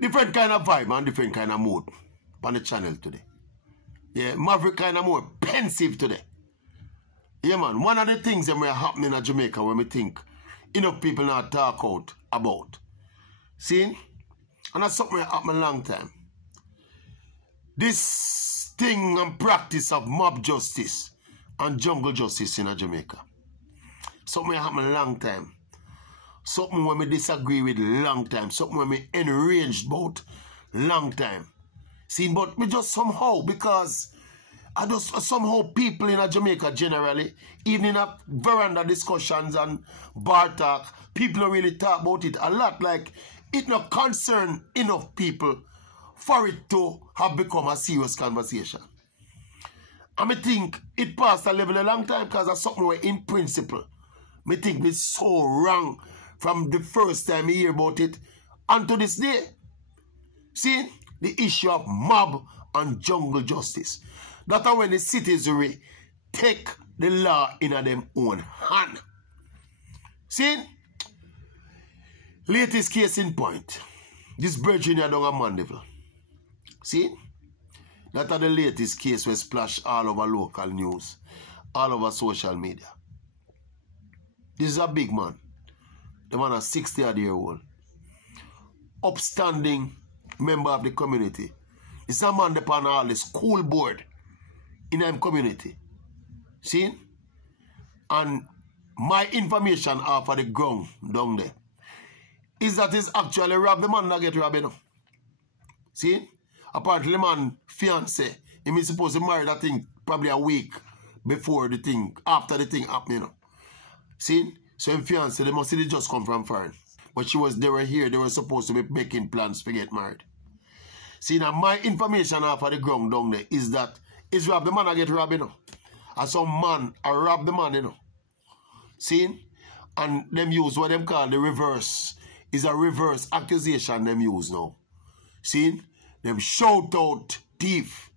Different kind of vibe and different kind of mood on the channel today. Yeah, Maverick kind of more pensive today. Yeah, man. One of the things that are happening in Jamaica when we think enough people not talk out about. See? And that's something that happened a long time. This thing and practice of mob justice and jungle justice in Jamaica. Something that happened a long time. Something when we disagree with long time. Something when we enraged about long time. See, but we just somehow, because I just somehow people in Jamaica generally, even in a veranda discussions and bar talk, people don't really talk about it a lot. Like, it not concern enough people for it to have become a serious conversation. And I think it passed a level a long time because that's something where in principle, I think it's so wrong from the first time I hear about it and to this day. See, the issue of mob and jungle justice. That's when the cities take the law in their own hand. See, latest case in point. This Virginia down at Mandeville. See, that are the latest case was splashed all over local news, all over social media. This is a big man. The man is 60-year-old. Upstanding member of the community. This is a man upon all the school board in our community. See? And my information off of the ground down there is that he's actually robbed the man that get robbed. You know? See? Apparently the man fiance, he is supposed to marry that thing probably a week before the thing, after the thing happened, you know. See? So him fiance, they must see they just come from foreign. But they were here, they were supposed to be making plans to get married. See, now my information off of the ground down there is that it's robbed the man that get robbed, you know. And some man I rob the man, you know. See? And them use what them call the reverse. Is a reverse accusation them use now. See? Them shout out thief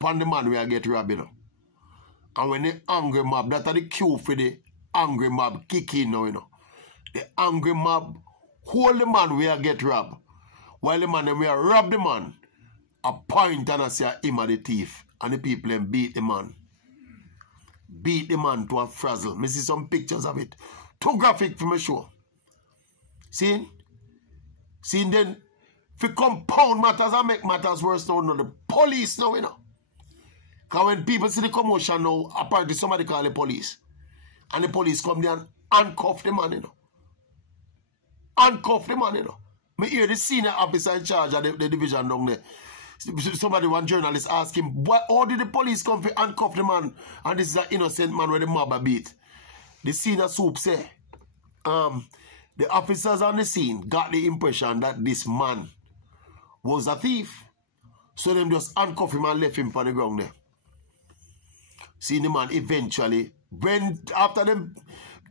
upon the man where I get robbed, you know. And when the angry mob, that's the cue for the angry mob kick in now, you know. The angry mob hold the man where I get robbed. While the man them where rob the man, a point and I say him are the thief. And the people them beat the man. Beat the man to a frazzle. Me see some pictures of it. Too graphic for me show. See? See then, if you compound matters and make matters worse now, the police now, you know. Because when people see the commotion now, apparently somebody call the police. And the police come there and handcuff the man, you know. Handcuff the man, you know. Me hear the senior officer in charge of the division down there. Somebody, one journalist, asked him, how did the police come to handcuff the man? And this is an innocent man where the mob are beat. The senior soup say, the officers on the scene got the impression that this man was a thief. So them just handcuff him and left him on the ground there. See the man eventually, after them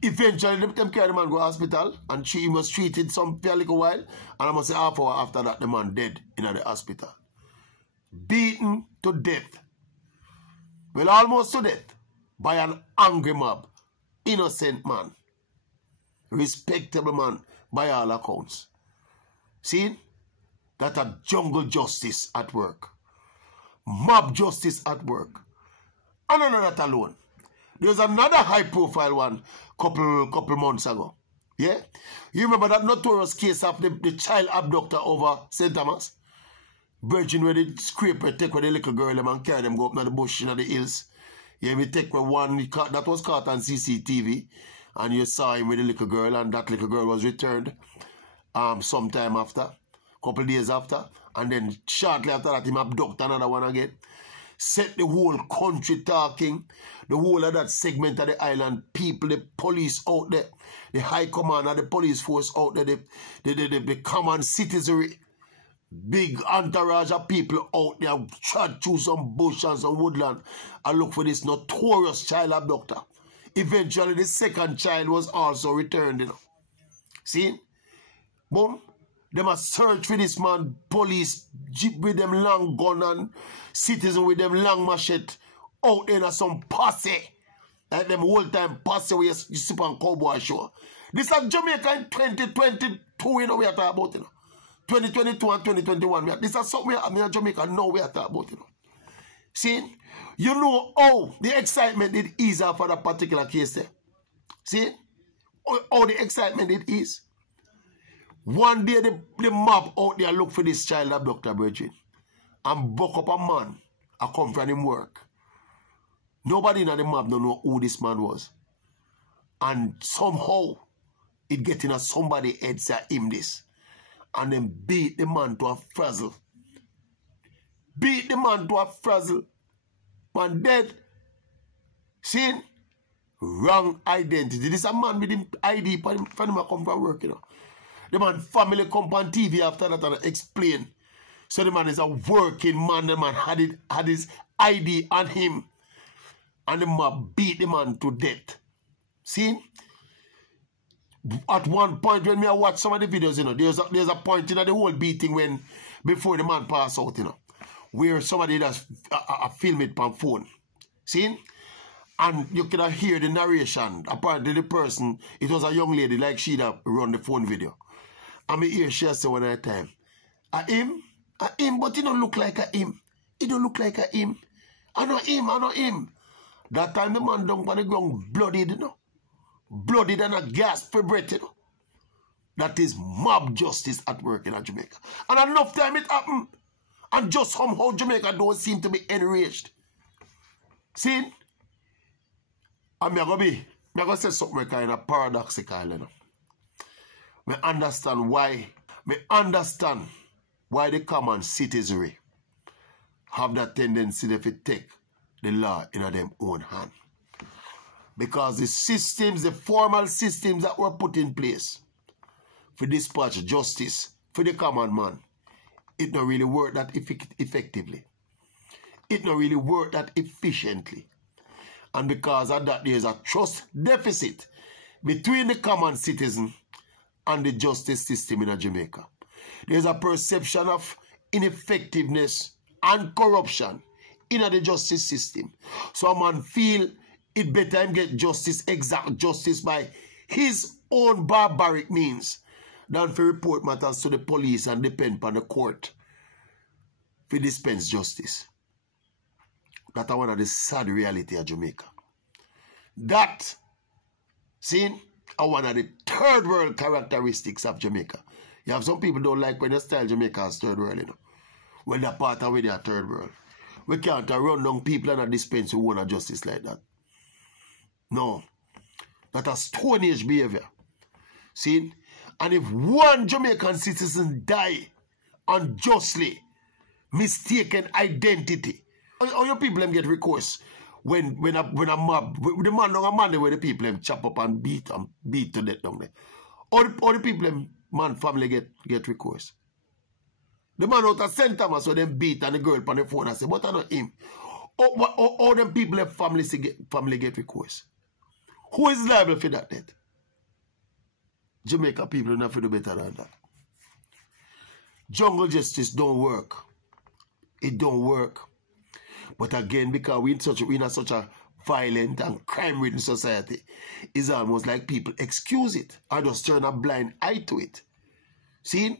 carry the man go to hospital and he was treated some fairly while. And I must say half hour after that, the man dead in the hospital. Beaten to death. Well, almost to death by an angry mob. Innocent man. Respectable man by all accounts. See? That a jungle justice at work. Mob justice at work. And not that alone. There's another high profile one couple months ago. Yeah? You remember that notorious case of the child abductor over St. Thomas? Virgin where the scraper take with the little girl and carry them go up to the bush in the hills. Yeah, we take with one that was caught on CCTV and you saw him with the little girl and that little girl was returned sometime after, couple days after, and then shortly after that him abduct another one again. Set the whole country talking, the whole of that segment of the island, people, the police out there, the high command of the police force out there, the common citizenry. Big entourage of people out there trod through some bush and some woodland and look for this notorious child abductor. Eventually, the second child was also returned, you know. See? Boom. They must search for this man, police, jeep with them long gun and citizen with them long machete out there in some posse. Like them whole time posse where you sit on cowboy show. This is Jamaica in 2022, you know, we are talking about, you know. 2022 and 2021. This is something happening in Jamaica now we are talking about, you know. See? You know how the excitement did ease for that particular case there. See? How the excitement did ease. One day the mob out there look for this child abductor, Bridget, and buck up a man and come from him work. Nobody in the mob don't know who this man was. And somehow it get in somebody head say him this. And then beat the man to a frazzle. Beat the man to a frazzle. Man dead. See? Wrong identity. This is a man with him ID for him come from work, you know. The man family come on TV after that and explain. So the man is a working man. The man had his ID on him. And the man beat the man to death. See? At one point when I watch some of the videos, you know, there's a point in the whole beating when before the man pass out, you know, where somebody does film it on phone. See? And you can hear the narration. Apparently the person, it was a young lady like she that run the phone video. And me hear she say one at a time, a him, but he don't look like a him. He don't look like a him. I know him. That time the man down on the ground bloodied, you know. Bloodied and a gasp for breath, you know. That is mob justice at work in Jamaica. And enough time it happened. And just somehow Jamaica don't seem to be enraged. See? And I'm going to say something kind of paradoxical, you know. I understand why the common citizenry have that tendency to take the law in their own hand. Because the systems, the formal systems that were put in place for dispatch justice for the common man, it don't really work that effectively. It don't really work that efficiently. And because of that, there's a trust deficit between the common citizen and the justice system in Jamaica. There's a perception of ineffectiveness and corruption in the justice system. So a man feel it better him get justice, exact justice by his own barbaric means than to report matters to the police and depend on the court to dispense justice. That's one of the sad reality of Jamaica. That, see, are one of the third world characteristics of Jamaica. You have some people don't like when you style Jamaica as third world, you know. When they're part of their third world. We can't run down people and dispense who want justice like that. No. That's a Stone Age behavior. See? And if one Jamaican citizen die unjustly, mistaken identity, how your people get recourse when a mob, the man on a Monday where the people chop up and beat to death down there. All the people, man family get recourse. The man out of St. Thomas where them beat and the girl on the phone and say, but I not him. All them people have family get recourse. Who is liable for that death? Jamaica people don't have to do better than that. Jungle justice don't work. It don't work. But again, because we're in such a violent and crime-ridden society, it's almost like people excuse it or just turn a blind eye to it. See?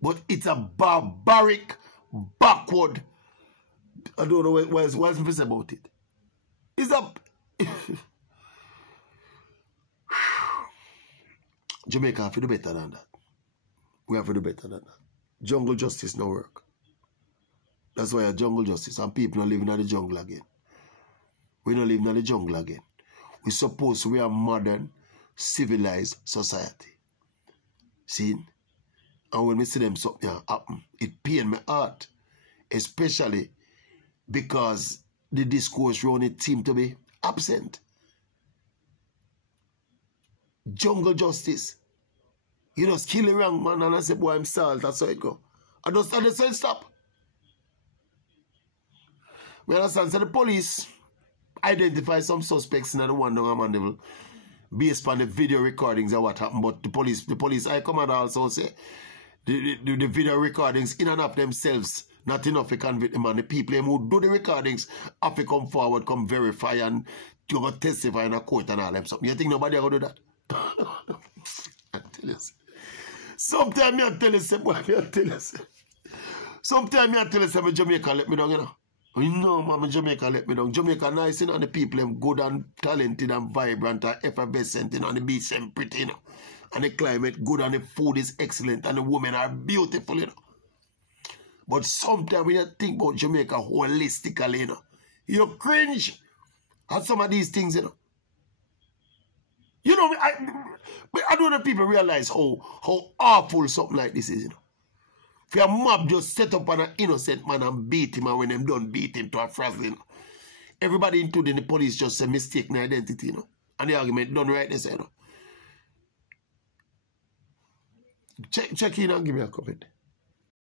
But it's a barbaric, backward. I don't know what's about it. It's a Jamaica have to do better than that. We have to do better than that. Jungle justice no work. That's why a jungle justice and people not living in the jungle again. We not living in the jungle again. We suppose we are modern, civilized society. See? And when we see them something happen, it pains my heart. Especially because the discourse around it seems to be absent. Jungle justice. You just kill the wrong man and I say, boy, I'm salt, that's how it go. I just say stop. We understand, so the police identify some suspects in the one down on Mandeville based on the video recordings of what happened. But the police high commander also say the video recordings in and of themselves not enough to convict them, and the people who do the recordings have to come forward, come verify and to go testify in a court and all them something. You think nobody will do that? I tell you. Sometimes I tell you, say, boy, I tell you, say. Sometimes I tell you, say, Jamaica let me down, you know. You know, man, Jamaica let me down. Jamaica nice, you know, and the people them good and talented and vibrant and effervescent, you know, and the beach them pretty, you know. And the climate good and the food is excellent and the women are beautiful, you know. But sometimes when you think about Jamaica holistically, you know, you cringe at some of these things, you know. You know, I don't know if people realize how awful something like this is, you know. If your mob just set up on an innocent man and beat him, and when them done beat him to a frazzle, you know, everybody including the police just say mistaken identity, you know. And the argument done right there, you know. Check in and give me a comment.